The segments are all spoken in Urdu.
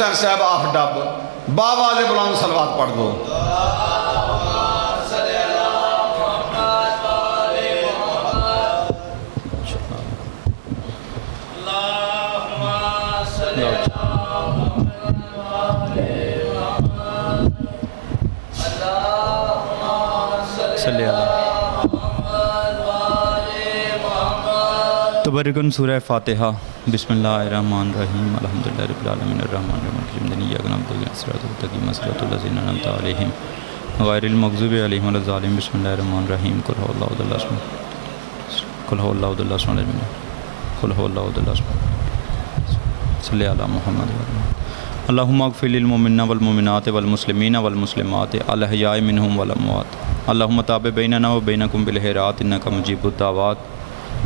صاحب آف ڈب بابا دے بلند صلوات پڑھ دو. تبرکن سورہ فاتحہ. بسم اللہ الرحمن الرحیم. الحمدللہ رب العالمین الرحمن الرحیم مالک یوم الدین صراط المستقیم صراط الذین انعمت علیہم غیر المغضوب علیہم ولا الضالین. بسم اللہ الرحمن الرحیم. قل هو اللہ احد الصمد قل هو اللہ احد الصمد قل هو اللہ احد الصمد. صلی علی محمد اللہم اغفر للمؤمنین والمؤمنات والمسلمین والمسلمات الاحیاء منہم والاموات. اللہم تابع بیننا و بینکم بالخیرات انک مجیب الدعوات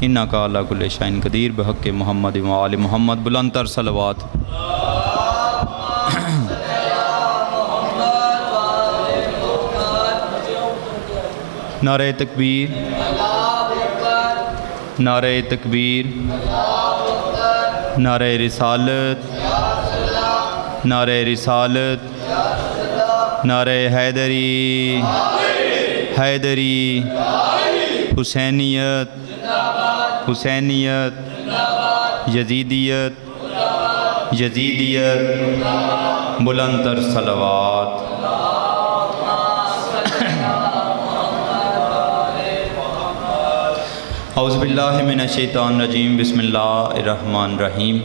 انکا علی کل شیء قدیر. بحق محمد و آل محمد بلند تر صلوات. نعرہ تکبیر، نعرہ تکبیر، نعرہ رسالت، نعرہ رسالت، نعرہ حیدری، حیدری، حسینیت، حسینیت، یزیدیت، یزیدیت، بلند تر صلوات. اعوذ باللہ من الشیطان الرجیم. بسم اللہ الرحمن الرحیم.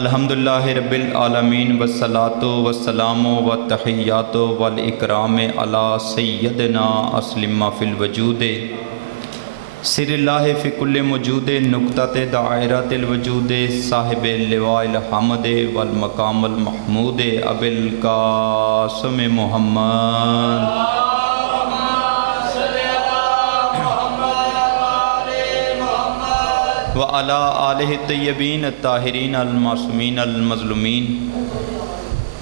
الحمدللہ رب العالمین والصلاة والسلام والتحیات والاکرام علی سیدنا اسلم فی الوجود سر اللہ فی کل موجود نقطۃ دائرۃ الوجود صاحب اللواء الحمد والمقام المحمود ابی القاسم محمد وعلی آلہ الطیبین الطاہرین المعصومین المظلومین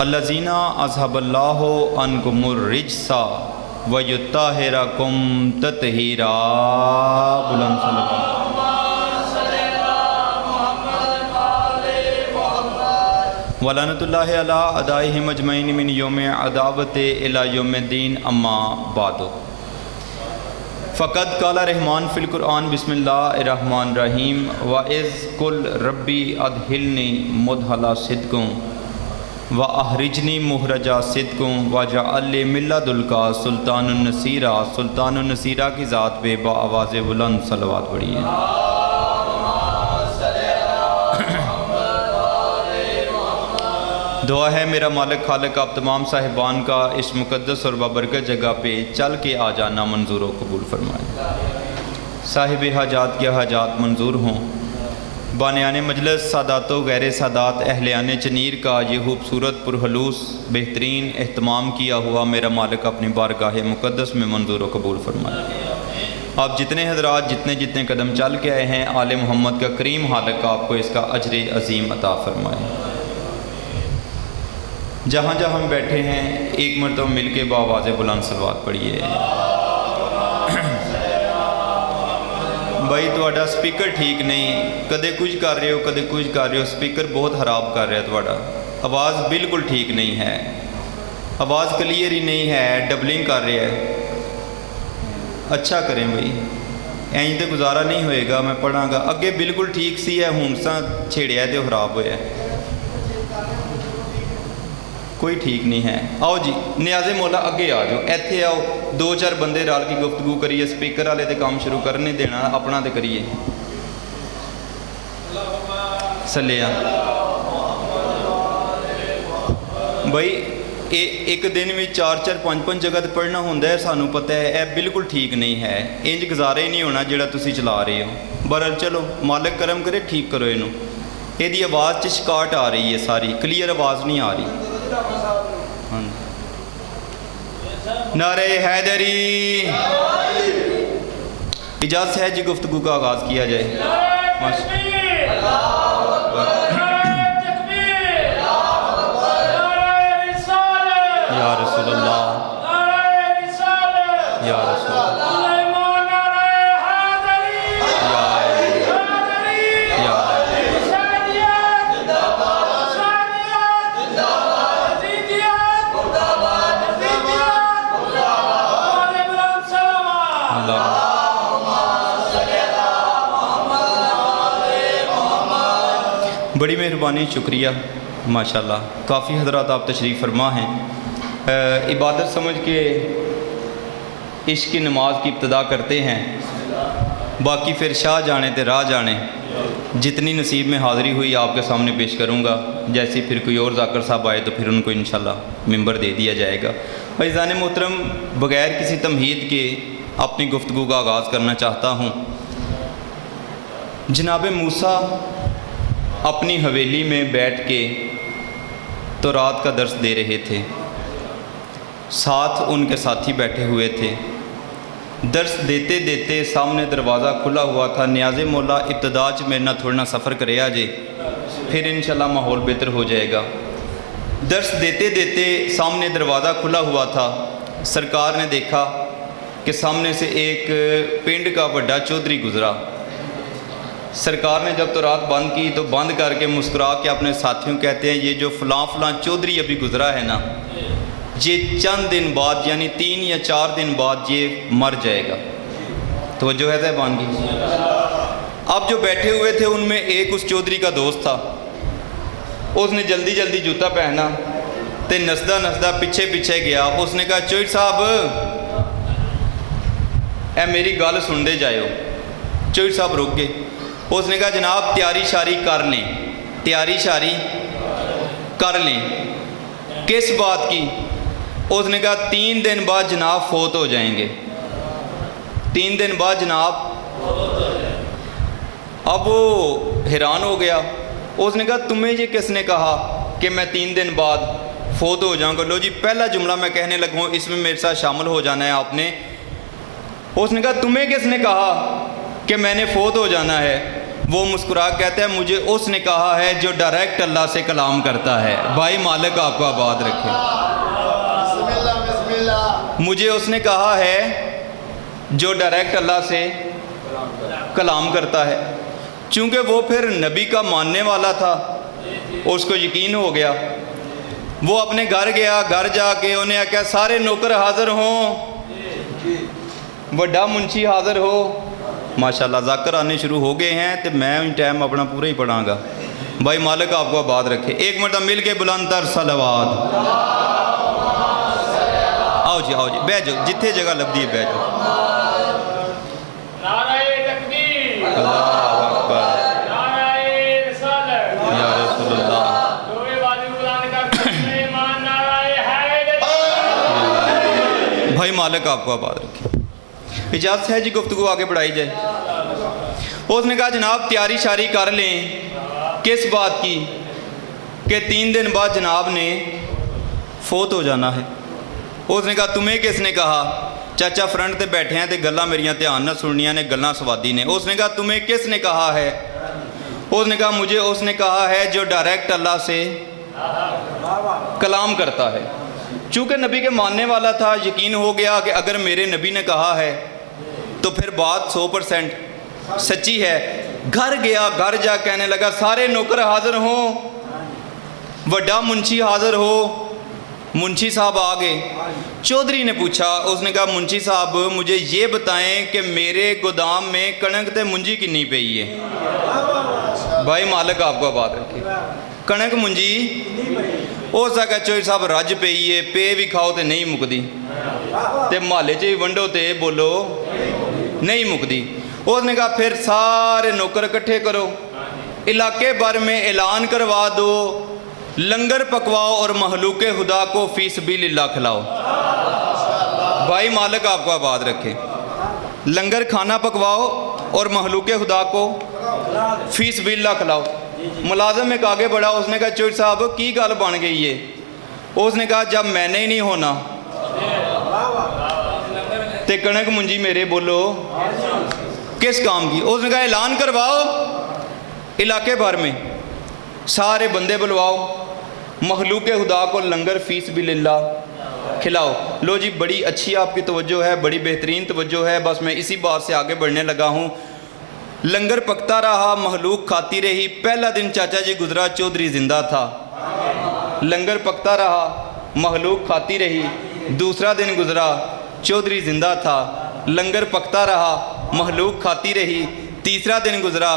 الذین اذھب اللہ عنکم الرجس ویطہرکم تطہیرا. بلند صلوات. ولعنۃ اللہ علی اعدائہم اجمعین من یوم عداوت الی یوم الدین. اما بعد فقد قال رحمان فی القرآن. بسم اللہ الرحمن الرحیم. وَإِذْ قُلْ رَبِّ أَدْخِلْنِي مُدْخَلَ صِدْقٍ وَأَخْرِجْنِي مُخْرَجَ صِدْقٍ وَاجْعَل لِّي مِن لَّدُنكَ سُلْطَانًا نَصِيرًا. سلطان النصیرہ کی ذات پہ با آواز بلند صلوات پڑھیے. دعا ہے میرا مالک خالق آپ تمام صاحبان کا اس مقدس اور بابرکت جگہ پہ چل کے آ جانا منظور و قبول فرمائے. صاحب حاجات کی حاجات منظور ہوں. بانیان مجلس، سادات و غیر سادات، اہلیان چنیر کا یہ خوبصورت پرخلوص بہترین اہتمام کیا ہوا میرا مالک اپنی بارگاہ مقدس میں منظور و قبول فرمائے. آپ جتنے حضرات جتنے قدم چل کے آئے ہیں آل محمد کا کریم حالق آپ کو اس کا اجر عظیم عطا فرمائے. جہاں جہاں ہم بیٹھے ہیں ایک مرتبہ مل کے بآواز بلند صلوات پڑھیے. بھائی تھوڑا سپیکر ٹھیک نہیں، کدے کچھ کر رہے ہو کدے کچھ کر رہے ہو. سپیکر بہت خراب کر رہا ہے تھوڑا. آواز بالکل ٹھیک نہیں ہے، آواز کلیئر ہی نہیں ہے، ڈبلنگ کر رہے ہے. اچھا کریں بھائی، اینج تو گزارا نہیں ہوئے گا. میں پڑھاں گا اگے بالکل ٹھیک سی ہے، ہون سا چھیڑیا ہے تو خراب ہویا ہے. کوئی ٹھیک نہیں ہے. آؤ جی نیاز مولا اگے آ جاؤ، ایتھے آؤ. دو چار بندے رل کی گفتگو کریے. سپیکر والے تے کام شروع کرنے دینا، اپنا تے کریے. سلیا بھائی ایک دن میں چار پانچ جگہ تے پڑھنا ہوتا ہے. سانوں پتہ ہے اے بالکل ٹھیک نہیں ہے. انج گزارا ہی نہیں ہونا جڑا تسی چلا رہے ہو. برل چلو مالک کرم کرے ٹھیک کرو اینو. یہ آواز چشکاٹ آ رہی ہے، ساری کلیئر آواز نہیں آ رہی. نعرہ حیدری. اجازت ہے جی گفتگو کا آغاز کیا جائے. یا رسول اللہ، یا رسول اللہ. بڑی مہربانی، شکریہ ماشاءاللہ. کافی حضرات آپ تشریف فرما ہیں. عبادت سمجھ کے عشق کی نماز کی ابتدا کرتے ہیں، باقی پھر شاہ جانے تے راہ جانے. جتنی نصیب میں حاضری ہوئی آپ کے سامنے پیش کروں گا. جیسے پھر کوئی اور ذاکر صاحب آئے تو پھر ان کو انشاءاللہ ممبر دے دیا جائے گا. عزیزان محترم، بغیر کسی تمہید کے اپنی گفتگو کا آغاز کرنا چاہتا ہوں. جناب موسیٰ اپنی حویلی میں بیٹھ کے تورات کا درس دے رہے تھے، ساتھ ان کے ساتھی بیٹھے ہوئے تھے. درس دیتے دیتے سامنے دروازہ کھلا ہوا تھا. نیاز مولا ابتدا میرے نہ تھوڑا سفر کرے آجے، پھر انشاءاللہ ماحول بہتر ہو جائے گا. درس دیتے دیتے سامنے دروازہ کھلا ہوا تھا. سرکار نے دیکھا کہ سامنے سے ایک پنڈ کا بڑا چودھری گزرا. سرکار نے جب تورات بند کی تو بند کر کے مسکرا کے اپنے ساتھیوں کہتے ہیں یہ جو فلاں فلاں چودھری ابھی گزرا ہے نا، یہ چند دن بعد یعنی 3 یا 4 دن بعد یہ مر جائے گا. توجہ ہے صاحبان کی. اب جو بیٹھے ہوئے تھے ان میں ایک اس چودھری کا دوست تھا. اس نے جلدی جلدی جوتا پہنا تے نسدہ نسدہ پیچھے پیچھے گیا. اس نے کہا چوہر صاحب اے میری گل سن دے جائے ہو. چوہر صاحب رک گئے. اس نے کہا جناب تیاری شاری کر لیں، تیاری شاری کر لیں. کس بات کی؟ اس نے کہا 3 دن بعد جناب فوت ہو جائیں گے. 3 دن بعد جناب. اب وہ حیران ہو گیا. اس نے کہا تمہیں یہ کس نے کہا کہ میں 3 دن بعد فوت ہو جاؤں گا؟ لو جی پہلا جملہ میں کہنے لگا ہوں اس میں میرے ساتھ شامل ہو جانا ہے آپ نے. اس نے کہا تمہیں کس نے کہا کہ میں نے فوت ہو جانا ہے؟ وہ مسکرا کہتا ہے مجھے اس نے کہا ہے جو ڈائریکٹ اللہ سے کلام کرتا ہے. بھائی مالک آپ کو آباد رکھے. مجھے اس نے کہا ہے جو ڈائریکٹ اللہ سے کلام کرتا ہے. چونکہ وہ پھر نبی کا ماننے والا تھا، اس کو یقین ہو گیا. وہ اپنے گھر گیا. گھر جا کے انہیں کہا سارے نوکر حاضر ہوں، بڑا منشی حاضر ہو. ماشاءاللہ ذاکر آنے شروع ہو گئے ہیں تو میں ان ٹائم اپنا پورا ہی پڑھاں گا. بھائی مالک آپ کو آباد رکھے. ایک مرتبہ مل کے بلند تر صلوات. آؤ جی آؤ جی بیٹھ جاؤ، جتھے جگہ لبدی ہے بیٹھ جاؤ. نعرہ تکبیر، اللہ اکبر، نعرہ رسالت، یا رسول اللہ. دوئے بازو بلند کر کے ایمان، نعرہ حیدر. بھائی مالک آپ کو آباد رکھے. اجازت ہے جی گفتگو آگے بڑھائی جائے. اس نے کہا جناب تیاری شاری کر لیں. کس بات کی؟ کہ 3 دن بعد جناب نے فوت ہو جانا ہے. اس نے کہا تمہیں کس نے کہا؟ چاچا فرنٹ تے بیٹھے ہیں تے گلاں میریاں دھیان نہ سننیاں نے، گلاں سوادی نے. اس نے کہا تمہیں کس نے کہا ہے؟ اس نے کہا مجھے اس نے کہا ہے جو ڈائریکٹ اللہ سے کلام کرتا ہے. چونکہ نبی کے ماننے والا تھا، یقین ہو گیا کہ اگر میرے نبی نے کہا ہے تو پھر بات 100% سچی ہے. گھر گیا. گھر جا کہنے لگا سارے نوکر حاضر ہوں، بڑا منشی حاضر ہو. منشی صاحب آ گئے. چودھری نے پوچھا. اس نے کہا منشی صاحب مجھے یہ بتائیں کہ میرے گودام میں کنک تے منجی کنی پئی ہے. بھائی مالک آپ کو آباد رکھے. کنک منجی ہو سکا چوہر صاحب رج پئی ہے، پے بھی کھاؤ تے نہیں مکدی، تے محلے چ ونڈو تے بولو نہیں مکدی. اس نے کہا پھر سارے نوکر اکٹھے کرو، علاقے بھر میں اعلان کروا دو، لنگر پکواؤ اور مخلوق خدا کو فی سبیل اللہ کھلاؤ. بھائی مالک آپ کو آباد رکھے. لنگر کھانا پکواؤ اور مخلوق خدا کو فی سبیل اللہ کھلاؤ. ملازم ایک آگے بڑھا. اس نے کہا چوہر صاحب کی گل بن گئی ہے؟ اس نے کہا جب میں نے ہی نہیں ہونا تے کنک منجی میرے بولو کس کام کی؟ اس نے کہا اعلان کرواؤ علاقے بھر میں، سارے بندے بلواؤ، مخلوق خدا کو لنگر فی سبیل اللہ کھلاؤ. لو جی بڑی اچھی آپ کی توجہ ہے، بڑی بہترین توجہ ہے. بس میں اسی بات سے آگے بڑھنے لگا ہوں. لنگر پکتا رہا، مخلوق کھاتی رہی. پہلا دن چاچا جی گزرا، چودھری زندہ تھا. لنگر پکتا رہا، مخلوق کھاتی رہی. دوسرا دن گزرا، چودھری زندہ تھا. لنگر پکتا رہا، مخلوق کھاتی رہی. تیسرا دن گزرا،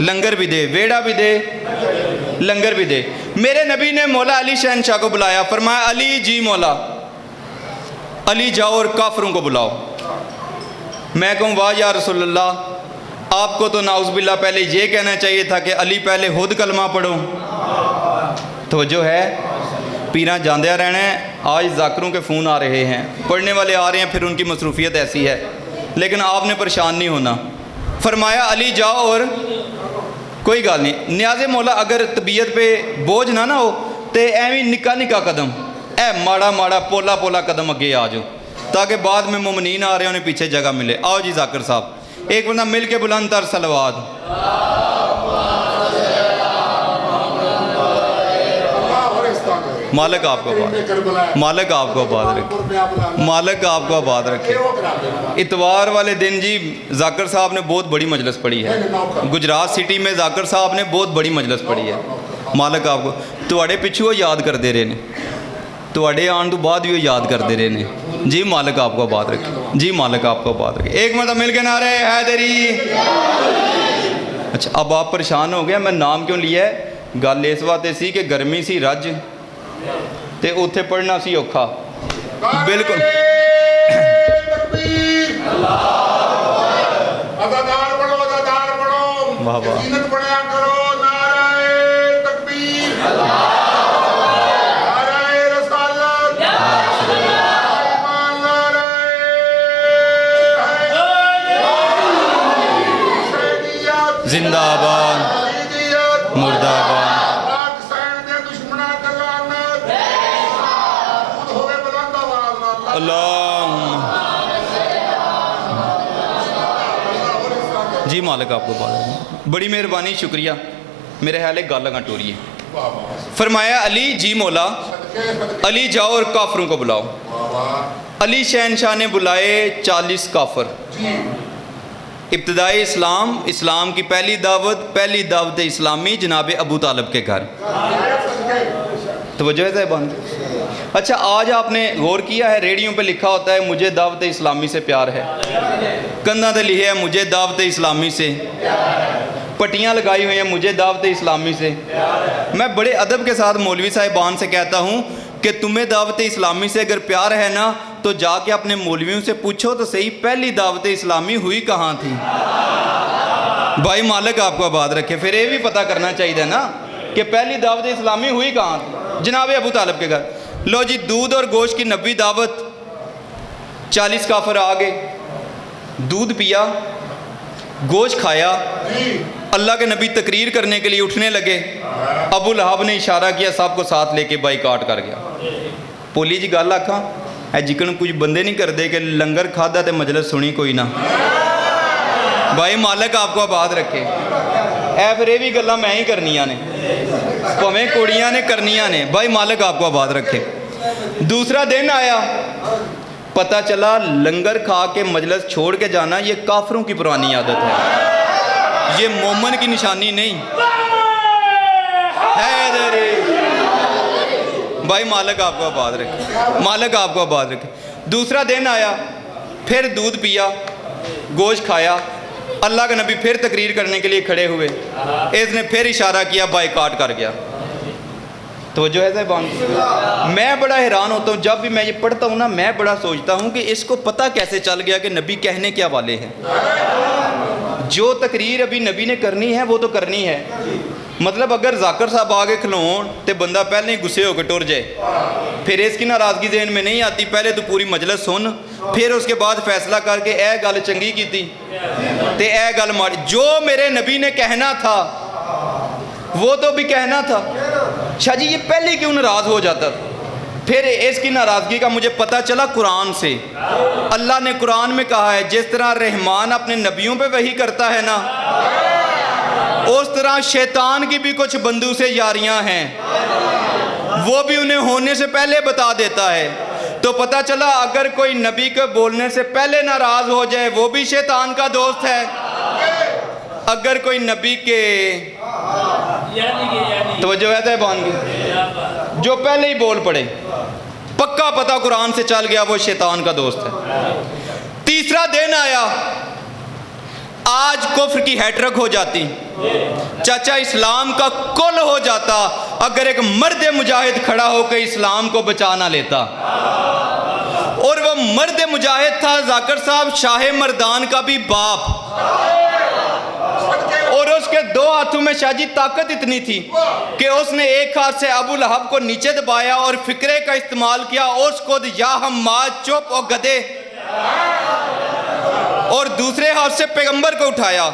لنگر بھی دے, ویڑا بھی دے, لنگر بھی دے. میرے نبی نے مولا علی شہنشاہ کو بلایا, فرمایا علی جی مولا, علی جاؤ اور کافروں کو بلاؤ. میں کہوں واہ یا رسول اللہ, آپ کو تو نعوذ باللہ پہلے یہ کہنا چاہیے تھا کہ علی پہلے خود کلمہ پڑھو. توجہ ہے, پیران جاندیا رہنا ہے. آج ذاکروں کے فون آ رہے ہیں, پڑھنے والے آ رہے ہیں, پھر ان کی مصروفیت ایسی ہے, لیکن آپ نے پریشان نہیں ہونا. فرمایا علی جاؤ اور کوئی گل نہیں. نیاز مولا اگر طبیعت پہ بوجھ نہ ہو تو ایویں نکا نکا قدم, اے ماڑا ماڑا پولا پولا قدم اگے آ جاؤ, تاکہ بعد میں مومنین آ رہے ہیں انہیں پیچھے جگہ ملے. آؤ جی ذاکر صاحب, ایک بندہ مل کے بلند تر صلوات. مالک آپ کو آباد, مالک آپ کو آباد رکھے, مالک آپ کو آباد رکھے. اتوار والے دن جی ذاکر صاحب نے بہت بڑی مجلس پڑھی ہے. گجرات سٹی میں ذاکر صاحب نے بہت بڑی مجلس پڑھی ہے. مالک آپ کو تواڈے پیچھے یاد کرتے رہے نے, تواڈے آن تو بعد بھی یاد کرتے رہے نے. جی مالک آپ کو آباد رکھے, جی مالک آپ کو آباد رکھے. ایک مرتبہ مل کے نعرے حیدری. اچھا اب آپ پریشان ہو گیا میں نام کیوں لیا ہے. گل اس واسطے سی کہ گرمی سی رج تے اتنے پڑھنا سی اوکھا. بالکل واہ واہ, زندہ آباد مردہ آباد. جی مالک آپ کو بات, بڑی مہربانی, شکریہ. میرے خیال ہے گل لگا ٹوری ہے. فرمایا علی جی مولا, علی جاؤ اور کافروں کو بلاؤ. علی شہنشاہ نے بلائے 40 کافر. ابتدائی اسلام, اسلام کی پہلی دعوت اسلامی جناب ابو طالب کے گھر. توجہ ہے صاحبان. اچھا آج آپ نے غور کیا ہے ریڈیو پہ لکھا ہوتا ہے مجھے دعوت اسلامی سے پیار ہے, کندھا تے لکھے ہے مجھے دعوت اسلامی سے, پٹیاں لگائی ہوئی ہیں مجھے دعوت اسلامی سے. میں بڑے ادب کے ساتھ مولوی صاحبان سے کہتا ہوں کہ تمہیں دعوت اسلامی سے اگر پیار ہے نا تو جا کے اپنے مولویوں سے پوچھو تو صحیح پہلی دعوت اسلامی ہوئی کہاں تھی. بھائی مالک آپ کو آباد رکھے. پھر یہ بھی پتہ کرنا چاہیے نا کہ پہلی دعوت اسلامی ہوئی کہاں تھی. جناب ابو طالب کے گھر. لو جی دودھ اور گوشت کی 90 دعوت, 40 کافر آ گئے, دودھ پیا, گوشت کھایا. اللہ کے نبی تقریر کرنے کے لیے اٹھنے لگے. ابو لہب نے اشارہ کیا, سب کو ساتھ لے کے بائیکاٹ کر گیا. پولی جی گل آکھاں اے جکن کچھ بندے نہیں کردے کہ لنگر کھادا تے مجلس سنی کوئی نہ. بھائی مالک آپ کو آباد رکھے. اے پھر یہ بھی گلاں میں ہی کرنیاں نے, پویں کوڑیاں نے کرنیاں نے. بھائی مالک آپ کو آباد رکھے. دوسرا دن آیا, پتہ چلا لنگر کھا کے مجلس چھوڑ کے جانا یہ کافروں کی پرانی عادت ہے, یہ مومن کی نشانی نہیں. بھائی مالک آپ کو آباد رکھے, مالک آپ کو آباد رکھے. دوسرا دن آیا, پھر دودھ پیا, گوشت کھایا. اللہ کا نبی پھر تقریر کرنے کے لیے کھڑے ہوئے. اس نے پھر اشارہ کیا, بائیکاٹ کر گیا. توجہ ہے صاحبان. میں بڑا حیران ہوتا ہوں جب بھی میں یہ پڑھتا ہوں نا, میں بڑا سوچتا ہوں کہ اس کو پتہ کیسے چل گیا کہ نبی کہنے کیا والے ہیں. جو تقریر ابھی نبی نے کرنی ہے وہ تو کرنی ہے. مطلب اگر ذاکر صاحب آگے کھلون تے بندہ پہلے ہی غصے ہو کے ٹر جائے, پھر اس کی ناراضگی ذہن میں نہیں آتی. پہلے تو پوری مجلس سن, پھر اس کے بعد فیصلہ کر کے اے گل چنگی کیتی تے اے گل ماڑی. جو میرے نبی نے کہنا تھا وہ تو بھی کہنا تھا. شاہ جی یہ پہلے کیوں ناراض ہو جاتا تھا؟ پھر اس کی ناراضگی کا مجھے پتہ چلا قرآن سے. اللہ نے قرآن میں کہا ہے جس طرح رحمان اپنے نبیوں پہ وحی کرتا ہے نا, اس طرح شیطان کی بھی کچھ بندوں سے یاریاں ہیں, وہ بھی انہیں ہونے سے پہلے بتا دیتا ہے. تو پتہ چلا اگر کوئی نبی کے بولنے سے پہلے ناراض ہو جائے وہ بھی شیطان کا دوست ہے. اگر کوئی نبی کے توجہ ہے صاحبان کی, جو پہلے ہی بول پڑے, پکا پتہ قرآن سے چل گیا وہ شیطان کا دوست ہے. تیسرا دن آیا, آج کفر کی ہیٹرک ہو جاتی، چاچا اسلام کا کل ہو جاتا اگر ایک مرد مجاہد کھڑا ہو کے اسلام کو بچا نہ لیتا۔ اور وہ مرد مجاہد تھا ذاکر صاحب شاہ مردان کا بھی باپ، اور اس کے دو ہاتھوں میں شاہ جی طاقت اتنی تھی کہ اس نے ایک ہاتھ سے ابو لہب کو نیچے دبایا اور فکرے کا استعمال کیا، اس کو یا حماد چپ اور گدے، اور دوسرے ہاتھ سے پیغمبر کو اٹھایا،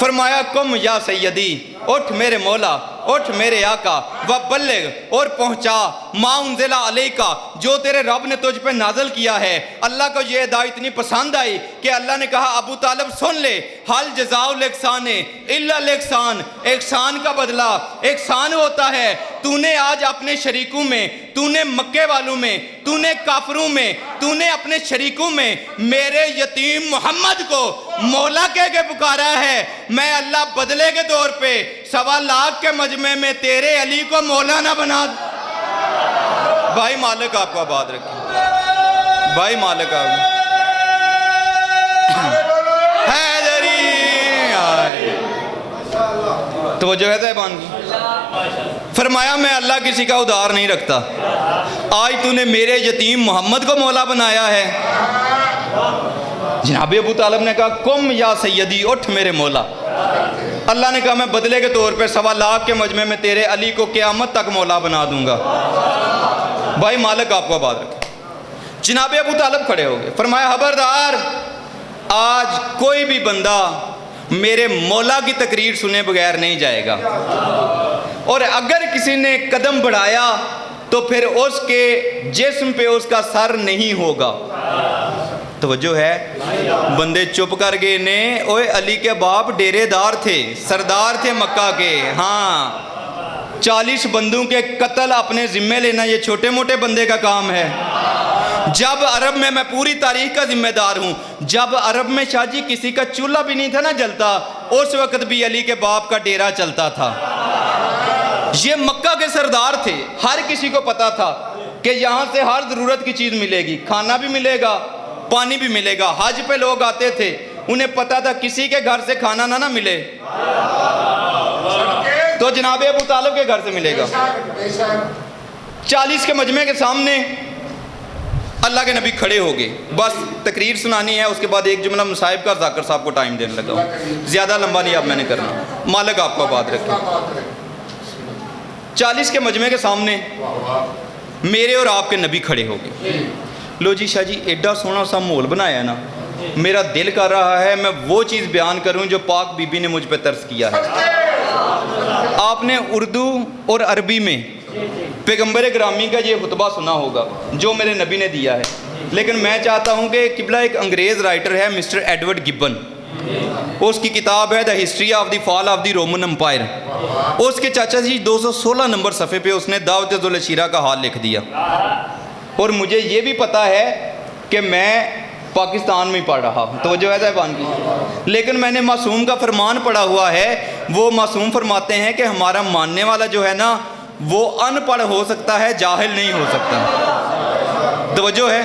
فرمایا کم یا سیدی، اٹھ میرے مولا، اٹھ میرے آقا، وبلغ، اور پہنچا ما انزل علیک، جو تیرے رب نے تجھ پہ نازل کیا ہے۔ اللہ کو یہ ادا اتنی پسند آئی کہ اللہ نے کہا ابو طالب سن لے، حل جزاء الاحسان الا الاحسان، احسان کا بدلہ احسان ہوتا ہے۔ تو نے آج اپنے شریکوں میں، تو نے مکے والوں میں، تو نے کافروں میں، تو نے اپنے شریکوں میں میرے یتیم محمد کو مولا کہہ کے پکارا ہے، میں اللہ بدلے کے طور پہ 1.25 لاکھ کے مجمع میں تیرے علی کو مولا نہ بنا دوں۔ بھائی مالک آپ کو آباد رکھے، بھائی مالک آپ توجہ ہے صاحبان کی۔ فرمایا میں اللہ کسی کا ادھار نہیں رکھتا، آج تو نے میرے یتیم محمد کو مولا بنایا ہے۔ جناب ابو طالب نے کہا کم یا سیدی، اٹھ میرے مولا۔ اللہ نے کہا میں بدلے کے طور پہ 1.25 لاکھ کے مجمع میں تیرے علی کو قیامت تک مولا بنا دوں گا۔ بھائی مالک آپ کو آباد رکھے۔ جناب ابو طالب کھڑے ہو گئے، فرمایا خبردار، آج کوئی بھی بندہ میرے مولا کی تقریر سنے بغیر نہیں جائے گا، اور اگر کسی نے قدم بڑھایا تو پھر اس کے جسم پہ اس کا سر نہیں ہوگا۔ توجہ ہے، بندے چپ کر گئے نے، اوے علی کے باپ ڈیرے دار تھے، سردار تھے مکہ کے، ہاں 40 بندوں کے قتل اپنے ذمہ لینا یہ چھوٹے موٹے بندے کا کام ہے؟ جب عرب میں پوری تاریخ کا ذمہ دار ہوں، جب عرب میں شاہ جی کسی کا چولہا بھی نہیں تھا نا جلتا، اس وقت بھی علی کے باپ کا ڈیرا چلتا تھا۔ یہ مکہ کے سردار تھے، ہر کسی کو پتا تھا کہ یہاں سے ہر ضرورت کی چیز ملے گی، کھانا بھی ملے گا، پانی بھی ملے گا۔ حج پہ لوگ آتے تھے، انہیں پتا تھا کسی کے گھر سے کھانا نہ ملے تو جناب ابو طالب کے گھر سے ملے گا۔ 40 کے مجمع کے سامنے اللہ کے نبی کھڑے ہو گئے، بس تقریر سنانی ہے، اس کے بعد ایک جملہ مصائب کا ذاکر صاحب کو ٹائم دینے لگا ہوں، زیادہ لمبا نہیں اب میں نے کرنا، مالک آپ کو آباد رکھے۔ 40 کے مجمع کے سامنے میرے اور آپ کے نبی کھڑے ہو گئے۔ لو جی شاہ جی ایڈا سونا سا ماحول بنایا نا، میرا دل کر رہا ہے میں وہ چیز بیان کروں جو پاک بی بی نے مجھ پہ ترس کیا ہے۔ آپ نے اردو اور عربی میں پیغمبر گرامی کا یہ خطبہ سنا ہوگا جو میرے نبی نے دیا ہے، لیکن میں چاہتا ہوں کہ قبلہ ایک انگریز رائٹر ہے مسٹر ایڈورڈ گبن، اس کی کتاب ہے the history of the fall of the Roman empire, اس کے چاچا جی 216 نمبر صفحے پہ اس نے دعوت ذوالعشیرہ کا حال لکھ دیا، اور مجھے یہ بھی پتا ہے کہ میں پاکستان میں پڑھ رہا ہوں، توجہ ہے صاحبان کی، لیکن میں نے معصوم کا فرمان پڑھا ہوا ہے، وہ معصوم فرماتے ہیں کہ ہمارا ماننے والا جو ہے نا وہ ان پڑھ ہو سکتا ہے، جاہل نہیں ہو سکتا۔ توجہ ہے،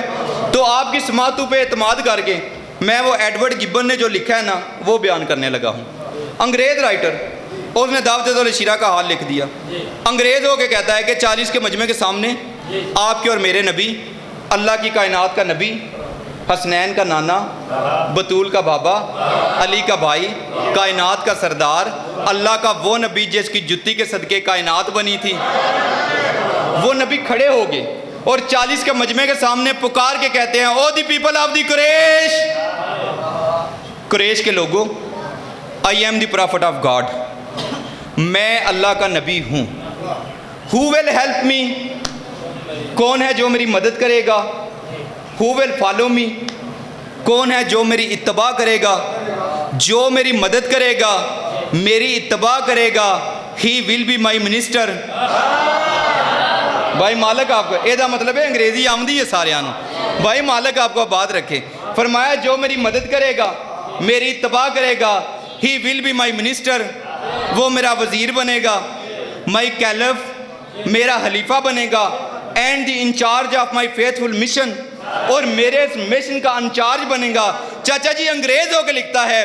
تو آپ کی سماعتوں پہ اعتماد کر کے میں وہ ایڈورڈ گبن نے جو لکھا ہے نا وہ بیان کرنے لگا ہوں۔ انگریز رائٹر، اس نے دعوت ذوالعشیرہ کا حال لکھ دیا، انگریز ہو کے کہتا ہے کہ 40 کے مجمع کے سامنے آپ کے اور میرے نبی، اللہ کی کائنات کا نبی، حسنین کا نانا، بطول کا بابا، علی کا بھائی، کائنات کا سردار، اللہ کا وہ نبی جس کی جتی کے صدقے کائنات بنی تھی، وہ نبی کھڑے ہو گئے اور 40 کے مجمع کے سامنے پکار کے کہتے ہیں او دی پیپل آف دی قریش، قریش کے لوگوں، I am the prophet of God, میں اللہ کا نبی ہوں، ہو ول ہیلپ می، کون ہے جو میری مدد کرے گا، ہو ول فالو می، کون ہے جو میری اتباع کرے گا، جو میری مدد کرے گا، میری اتباع کرے گا، ہی ول بی مائی منسٹر۔ بھائی مالک آپ کو یہ مطلب ہے انگریزی آمدی ہے سارے آنوں، بھائی مالک آپ کو بات رکھے، فرمایا جو میری مدد کرے گا، میری اتباع کرے گا، ہی ول بی مائی منسٹر، وہ میرا وزیر بنے گا، مائی کیلف، میرا حلیفہ بنے گا، and the in charge of my faithful mission, اور میرے اس مشن کا انچارج بنے گا۔ چاچا جی انگریز ہو کے لکھتا ہے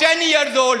10 years old,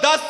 10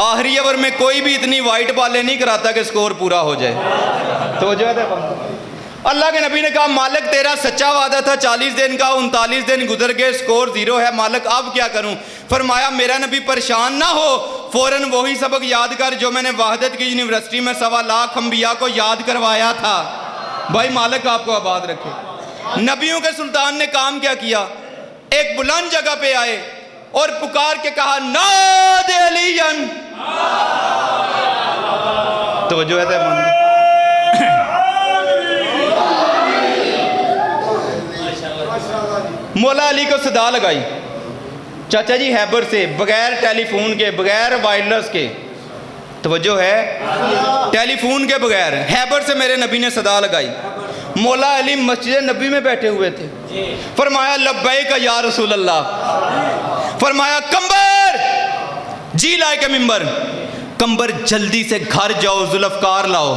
آخری اوور میں کوئی بھی اتنی وائٹ بالیں نہیں کراتا کہ سکور پورا ہو جائے. تو جو ہے اللہ کے نبی نے کہا مالک تیرا سچا وعدہ تھا 40 دن کا، 39 دن گزر گئے، سکور 0 ہے، مالک اب کیا کروں؟ فرمایا میرا نبی پریشان نہ ہو، فوراً وہی سبق یاد کر جو میں نے وحدت کی یونیورسٹی میں 1.25 لاکھ انبیاء کو یاد کروایا تھا. بھائی مالک آپ کو آباد رکھے. نبیوں کے سلطان نے کام کیا کیا؟ ایک بلند جگہ پہ آئے اور پکار کے کہا ناد علیًا. توجہ ہے مولا علی کو صدا لگائی چاچا جی ہیبر سے، بغیر ٹیلی فون کے، بغیر وائرلیس کے. توجہ ہے، ٹیلی فون کے بغیر ہیبر سے میرے نبی نے صدا لگائی. مولا علی مسجد نبی میں بیٹھے ہوئے تھے. فرمایا لبیک یا رسول اللہ. فرمایا کمبر، جی لائے کے ممبر. کمبر جلدی سے گھر جاؤ، ذوالفقار لاؤ،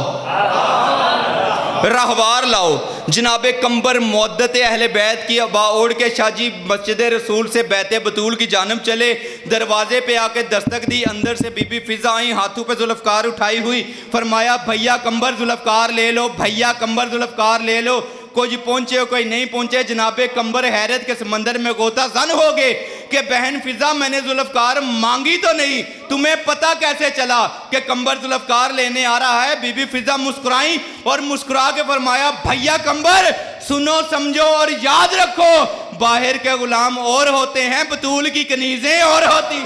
راہوار لاؤ. جناب کمبر معدت اہل بیت کی ابا اوڑھ کے شاہ جی مسجد رسول سے بیت بطول کی جانب چلے. دروازے پہ آ کے دستک دی، اندر سے بی بی فضا آئیں، ہاتھوں پہ ذوالفقار اٹھائی ہوئی. فرمایا بھیا کمبر ذوالفقار لے لو، بھیا کمبر ذوالفقار لے لو. کوئی پہنچے ہو کوئی نہیں پہنچے. جناب کمبر حیرت کے سمندر میں غوطہ زن ہو گئے کہ بہن فضا میں نے ذوالفقار مانگی تو نہیں، تمہیں پتہ کیسے چلا کہ کمبر ذوالفقار لینے آ رہا ہے؟ بی بی فضا مسکرائیں اور مسکرا کے فرمایا بھیا کمبر سنو سمجھو اور یاد رکھو، باہر کے غلام اور ہوتے ہیں، بطول کی کنیزیں اور ہوتی.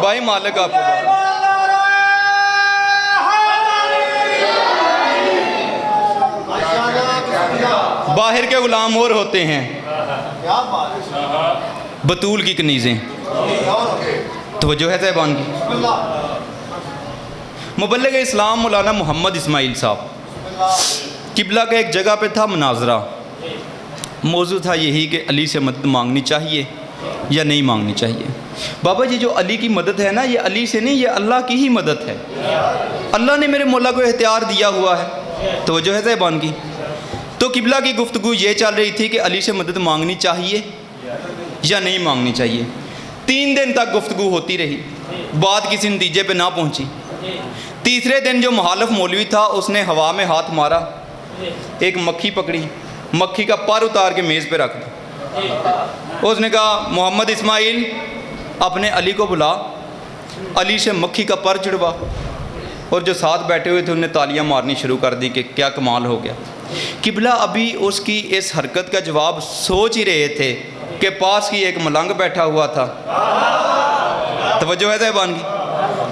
بھائی مالک آپ کو باہر کے غلام اور ہوتے ہیں، بطول کی کنیزیں. توجہ ہے صاحبان کی. مبلغ اسلام مولانا محمد اسماعیل صاحب قبلہ کا ایک جگہ پہ تھا مناظرہ. موضوع تھا یہی کہ علی سے مدد مانگنی چاہیے یا نہیں مانگنی چاہیے. بابا جی جو علی کی مدد ہے نا، یہ علی سے نہیں، یہ اللہ کی ہی مدد ہے. اللہ نے میرے مولا کو اختیار دیا ہوا ہے. توجہ ہے صاحبان کی. تو قبلہ کی گفتگو یہ چل رہی تھی کہ علی سے مدد مانگنی چاہیے یا نہیں مانگنی چاہیے. 3 دن تک گفتگو ہوتی رہی، بات کسی نتیجے پہ نہ پہنچی. تیسرے دن جو مخالف مولوی تھا اس نے ہوا میں ہاتھ مارا، ایک مکھی پکڑی، مکھی کا پر اتار کے میز پہ رکھ دیا. اس نے کہا محمد اسماعیل اپنے علی کو بلا، علی سے مکھی کا پر چڑوا. اور جو ساتھ بیٹھے ہوئے تھے انہیں تالیاں مارنی شروع کر دی کہ کیا کمال ہو گیا. قبلہ ابھی اس کی اس حرکت کا جواب سوچ ہی رہے تھے کہ پاس کی ایک ملنگ بیٹھا ہوا تھا. توجہ ہے صاحبان کی.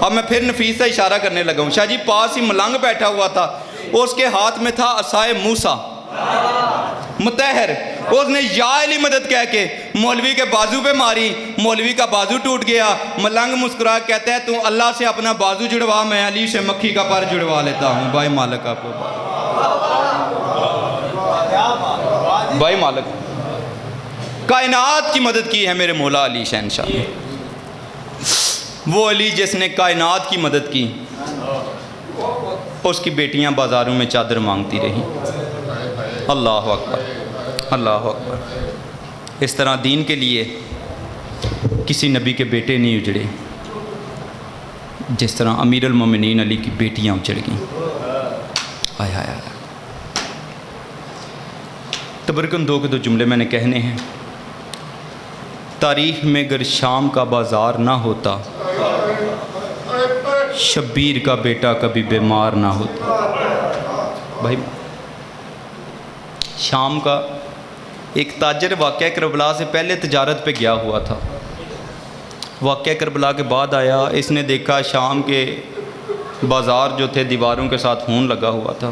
اب میں پھر نفیس سے اشارہ کرنے لگا ہوں. شاہ جی پاس ہی ملنگ بیٹھا ہوا تھا، اس کے ہاتھ میں تھا عصائے موسیٰ متحر. اس نے یا علی مدد کہہ کے مولوی کے بازو پہ ماری، مولوی کا بازو ٹوٹ گیا. ملنگ مسکرا کہتا ہے تو اللہ سے اپنا بازو جڑوا، میں علی سے مکھی کا پر جڑوا لیتا ہوں. بھائی مالک آپ کو بھائی مالک کائنات کی مدد کی ہے میرے مولا علی شہنشاہ. وہ علی جس نے کائنات کی مدد کی، اس کی بیٹیاں بازاروں میں چادر مانگتی رہیں. اللہ اکبر اللہ اکبر. اس طرح دین کے لیے کسی نبی کے بیٹے نہیں اجڑے جس طرح امیر المومنین علی کی بیٹیاں اجڑ گئیں. آیا آیا تبرکن 2 کے 2 جملے میں نے کہنے ہیں. تاریخ میں اگر شام کا بازار نہ ہوتا، شبیر کا بیٹا کبھی بیمار نہ ہوتا. بھائی شام کا ایک تاجر واقعہ کربلا سے پہلے تجارت پہ گیا ہوا تھا. واقعہ کربلا کے بعد آیا، اس نے دیکھا شام کے بازار جو تھے دیواروں کے ساتھ خون لگا ہوا تھا.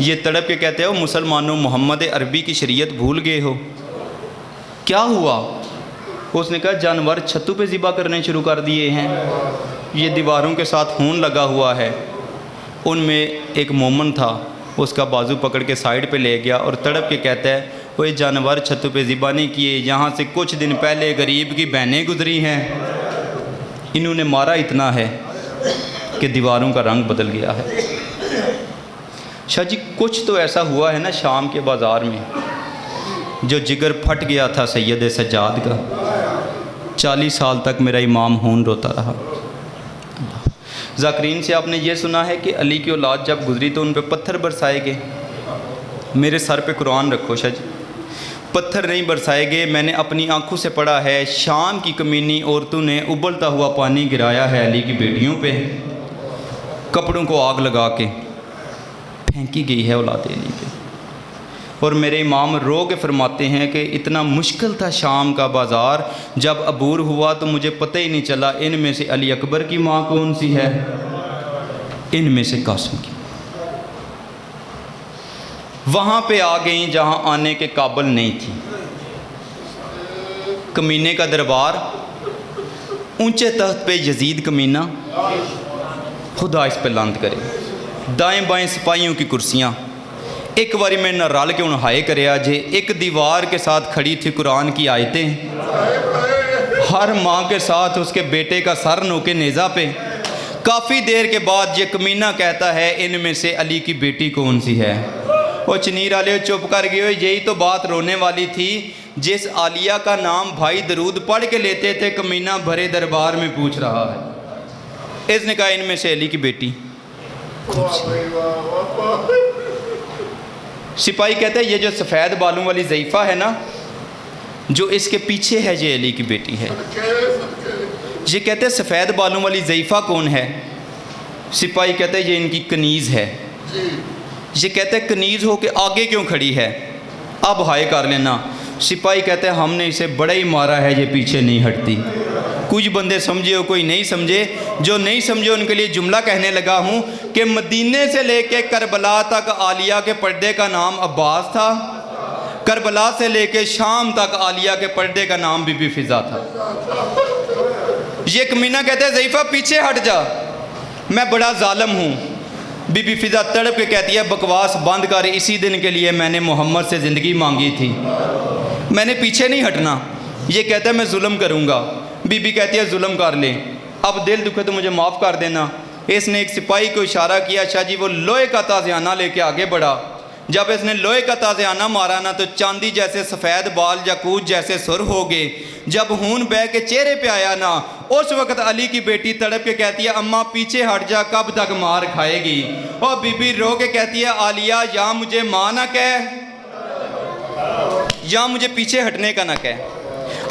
یہ تڑپ کے کہتے ہو مسلمانوں محمد عربی کی شریعت بھول گئے ہو، کیا ہوا؟ اس نے کہا جانور چھتوں پہ ذبح کرنے شروع کر دیے ہیں، یہ دیواروں کے ساتھ خون لگا ہوا ہے. ان میں ایک مومن تھا، اس کا بازو پکڑ کے سائیڈ پہ لے گیا اور تڑپ کے کہتا ہے وہ جانور چھتوں پہ ذبح نہیں کیے، یہاں سے کچھ دن پہلے غریب کی بہنیں گزری ہیں، انہوں نے مارا اتنا ہے کہ دیواروں کا رنگ بدل گیا ہے. شاہ جی کچھ تو ایسا ہوا ہے نا شام کے بازار میں جو جگر پھٹ گیا تھا سید سجاد کا. 40 سال تک میرا امام ہون روتا رہا۔ ذاکرین سے آپ نے یہ سنا ہے کہ علی کی اولاد جب گزری تو ان پہ پتھر برسائے گئے۔ میرے سر پہ قرآن رکھو شاہ جی، پتھر نہیں برسائے گئے، میں نے اپنی آنکھوں سے پڑھا ہے۔ شام کی کمینی عورتوں نے ابلتا ہوا پانی گرایا ہے علی کی بیٹیوں پہ، کپڑوں کو آگ لگا کے پھینکی گئی ہے اولاد علی پہ۔ اور میرے امام رو کے فرماتے ہیں کہ اتنا مشکل تھا شام کا بازار، جب عبور ہوا تو مجھے پتہ ہی نہیں چلا ان میں سے علی اکبر کی ماں کون سی ہے، ان میں سے قاسم کی۔ وہاں پہ آ گئیں جہاں آنے کے قابل نہیں تھی۔ کمینے کا دربار، اونچے تخت پہ یزید کمینہ، خدا اس پہ لعنت کرے، دائیں بائیں سپاہیوں کی کرسیاں۔ ایک باری میں نہ رل کے انہائے کریا جے، ایک دیوار کے ساتھ کھڑی تھی قرآن کی آیتیں، ہر ماں کے ساتھ اس کے بیٹے کا سر نوکے نیزہ پہ۔ کافی دیر کے بعد یہ کمینہ کہتا ہے ان میں سے علی کی بیٹی کون سی ہے؟ وہ چنیر والے چپ کر گئے، یہی تو بات رونے والی تھی، جس عالیہ کا نام بھائی درود پڑھ کے لیتے تھے کمینہ بھرے دربار میں پوچھ رہا ہے۔ اس نے کہا ان میں سے علی کی بیٹی کون سی؟ سپاہی کہتے ہیں یہ جو سفید بالوں والی ضعیفہ ہے نا، جو اس کے پیچھے ہے یہ علی کی بیٹی ہے۔ یہ کہتے ہیں سفید بالوں والی ضعیفہ کون ہے؟ سپاہی کہتے ہیں یہ ان کی کنیز ہے۔ یہ کہتے ہیں کنیز ہو کے آگے کیوں کھڑی ہے؟ اب ہائے کر لینا۔ سپاہی کہتے ہیں ہم نے اسے بڑا ہی مارا ہے، یہ پیچھے نہیں ہٹتی۔ کچھ بندے سمجھے ہو، کوئی نہیں سمجھے۔ جو نہیں سمجھے ان کے لیے جملہ کہنے لگا ہوں کہ مدینے سے لے کے کربلا تک عالیہ کے پردے کا نام عباس تھا، کربلا سے لے کے شام تک عالیہ کے پردے کا نام بی بی فضا تھا۔ یہ کمینہ کہتے ہیں ضعیفہ پیچھے ہٹ جا، میں بڑا ظالم ہوں۔ بی بی فضا تڑپ کے کہتی ہے بکواس بند کر، اسی دن کے لیے میں نے محمد سے زندگی مانگی تھی، میں نے پیچھے نہیں ہٹنا۔ یہ کہتا ہے میں ظلم کروں گا۔ بی بی کہتی ہے ظلم کر لے، اب دل دکھے تو مجھے معاف کر دینا۔ اس نے ایک سپاہی کو اشارہ کیا، شاہ جی وہ لوہے کا تازیانہ لے کے آگے بڑھا۔ جب اس نے لوہے کا تازیانہ مارا نا تو چاندی جیسے سفید بال یاقوت جیسے سر ہو گئے۔ جب خون بہہ کے چہرے پہ آیا نا، اس وقت علی کی بیٹی تڑپ کے کہتی ہے اماں پیچھے ہٹ جا، کب تک مار کھائے گی؟ اور بی بی رو کے کہتی ہے عالیہ یا مجھے ماں نہ کہہ، یا مجھے پیچھے ہٹنے کا نہ کہہ۔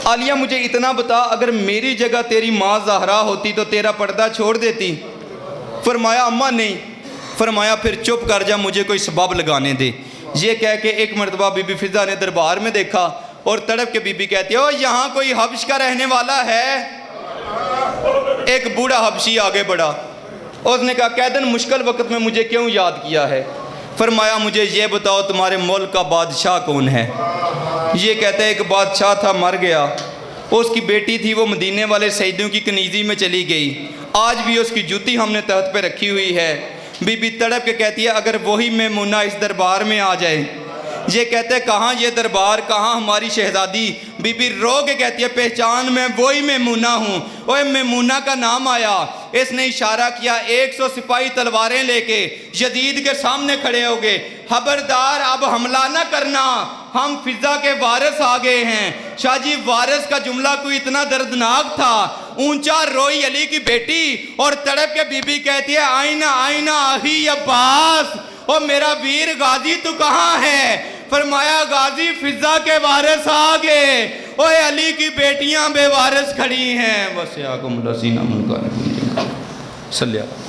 عالیہ مجھے اتنا بتا، اگر میری جگہ تیری ماں زہرا ہوتی تو تیرا پردہ چھوڑ دیتی؟ فرمایا اماں نہیں۔ فرمایا پھر چپ کر جا، مجھے کوئی سبب لگانے دے۔ یہ کہہ کے ایک مرتبہ بی بی فضا نے دربار میں دیکھا اور تڑپ کے بی بی کہتی ہے او یہاں کوئی حبش کا رہنے والا ہے؟ ایک بوڑھا حبشی آگے بڑھا، اس نے کہا قیدن مشکل وقت میں مجھے کیوں یاد کیا ہے؟ فرمایا مجھے یہ بتاؤ تمہارے ملک کا بادشاہ کون ہے؟ یہ کہتے ہیں ایک بادشاہ تھا مر گیا، اس کی بیٹی تھی وہ مدینے والے سیدوں کی کنیزی میں چلی گئی، آج بھی اس کی جوتی ہم نے تخت پہ رکھی ہوئی ہے۔ بی بی تڑپ کے کہتی ہے اگر وہی میمونہ اس دربار میں آ جائے۔ یہ کہتے ہیں کہاں یہ دربار، کہاں ہماری شہزادی؟ بی بی رو کے کہتی ہے پہچان میں وہی میمونہ ہوں۔ اوہ میمونہ کا نام آیا، اس نے اشارہ کیا 100 سپاہی تلواریں لے کے یزید کے سامنے کھڑے ہو گئے، خبردار اب حملہ نہ کرنا، ہم فضا کے وارث آ گئے ہیں۔ شاہ جی وارث کا جملہ کوئی اتنا دردناک تھا، اونچا روئی علی کی بیٹی اور تڑپ کے بی بی کہتی ہے آئینہ آئینہ آہی عباس، او میرا ویر غازی تو کہاں ہے؟ فرمایا غازی فضا کے وارث آگے، اوہ علی کی بیٹیاں بے وارث کھڑی ہیں۔ وَسِعَكُمُ الَّذِينَ مُنْكَرُ صلی اللہ